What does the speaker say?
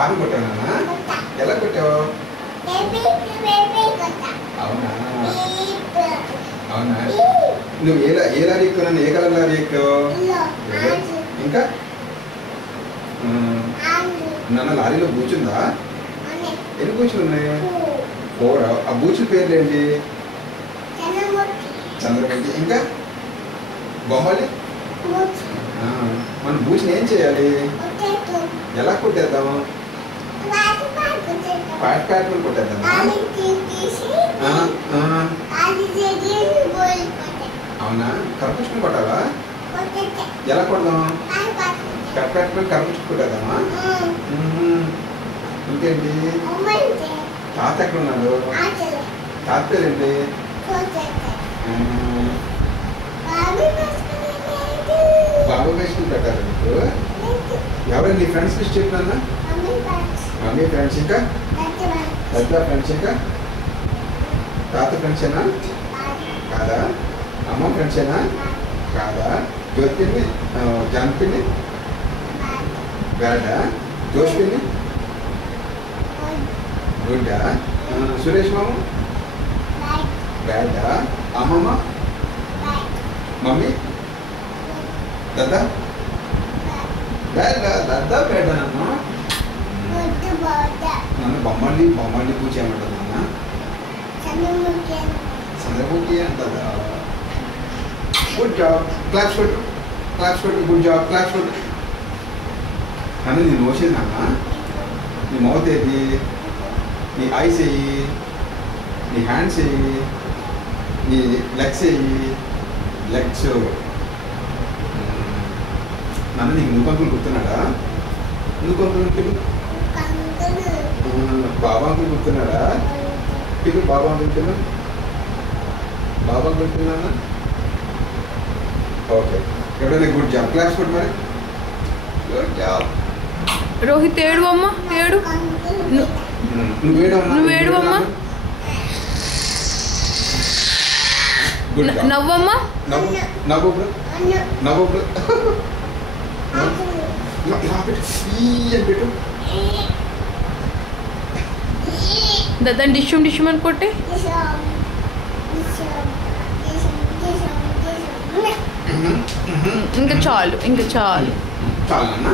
ఆరు కొట్టావా? ఎలా కొట్టావు? అవునా అవునా నువ్వు ఏ లారీ ఎక్కువ? నన్ను ఏ కలర్ లారీ ఎక్కువ? ఇంకా నాన్న లారీలో బూచుందా? ఎన్ని బూచులు ఉన్నాయి? 4. ఆ బూచుల పేర్లు ఏంటి? చంద్రముఖి. ఇంకా బొమ్మలి. మనం బూచిని ఏం చేయాలి? ఎలా కొట్టేద్దాము? Pat Pat కొట్టేద్దామా? అవునా కరపుచ్చుకుని కొట్టాలా? ఎలా కొడదాం? ప్యాట్ ప్యాట్ కరపుచ్చుకు కొట్టేద్దామా? ఇంకేంటి? తాత ఎక్కడ ఉన్నాడు? తాత పేరేంటి? బాబు వేసుకుని పెట్టాలి నీకు. ఎవరు నీ ఫ్రెండ్స్ లిస్ట్ చెప్పినా? మమ్మీ ఫ్రెండ్స్, ఇంకా పెద్ద ఫ్రెండ్స్, ఇంకా తాత ఫ్రెండ్సేనా? కాదా? అమ్మ ఫ్రెండ్సేనా? కాదా? జ్యోతిని, జాన్పిని బ్యాడా? జోష్పిని గుడ్డా? సురేష్ మామ బ్యాడా? అమ్మమ్మ మమ్మీ దద్దా బ్యాడా? దద్దా బ్యాడా? నన్ను బొమ్మల్ని పూజ చేయమంటుంది నాన్న. చంద్రముఖి అంటదా? Good job. క్లాప్స్ కొట్టు. Good job. క్లాప్స్ కొట్టు. నన్ను నీ నోసేది నాన్న. నీ మౌత్ ఏది? నీ ఐస్ వేయి, నీ హ్యాండ్స్ వేయి, నీ లెగ్స్ వేయి. లెగ్స్. నన్ను నీకు నువ్వు గుర్తున్నాడా? నువ్వు పిలు. బాబా అంకుల్ గుర్తున్నాడా? పిలు బాబా అంకుల్ పిలు. బాబా అంకుల్ పిల్లన్నా. ఓకే ఎప్పుడైనా గుడ్ జాబ్. క్లాస్ కొట్టు మరి. Good job. రోహిత్ ఏడు అమ్మ, ఏడు. నువ్వేడు అమ్మ. నవ్వమ్మా. నవ్వు. పెట్టు. దాని డిష్యూమ్ అని కొట్టి. ఇంకా చాలు. చాలన్నా.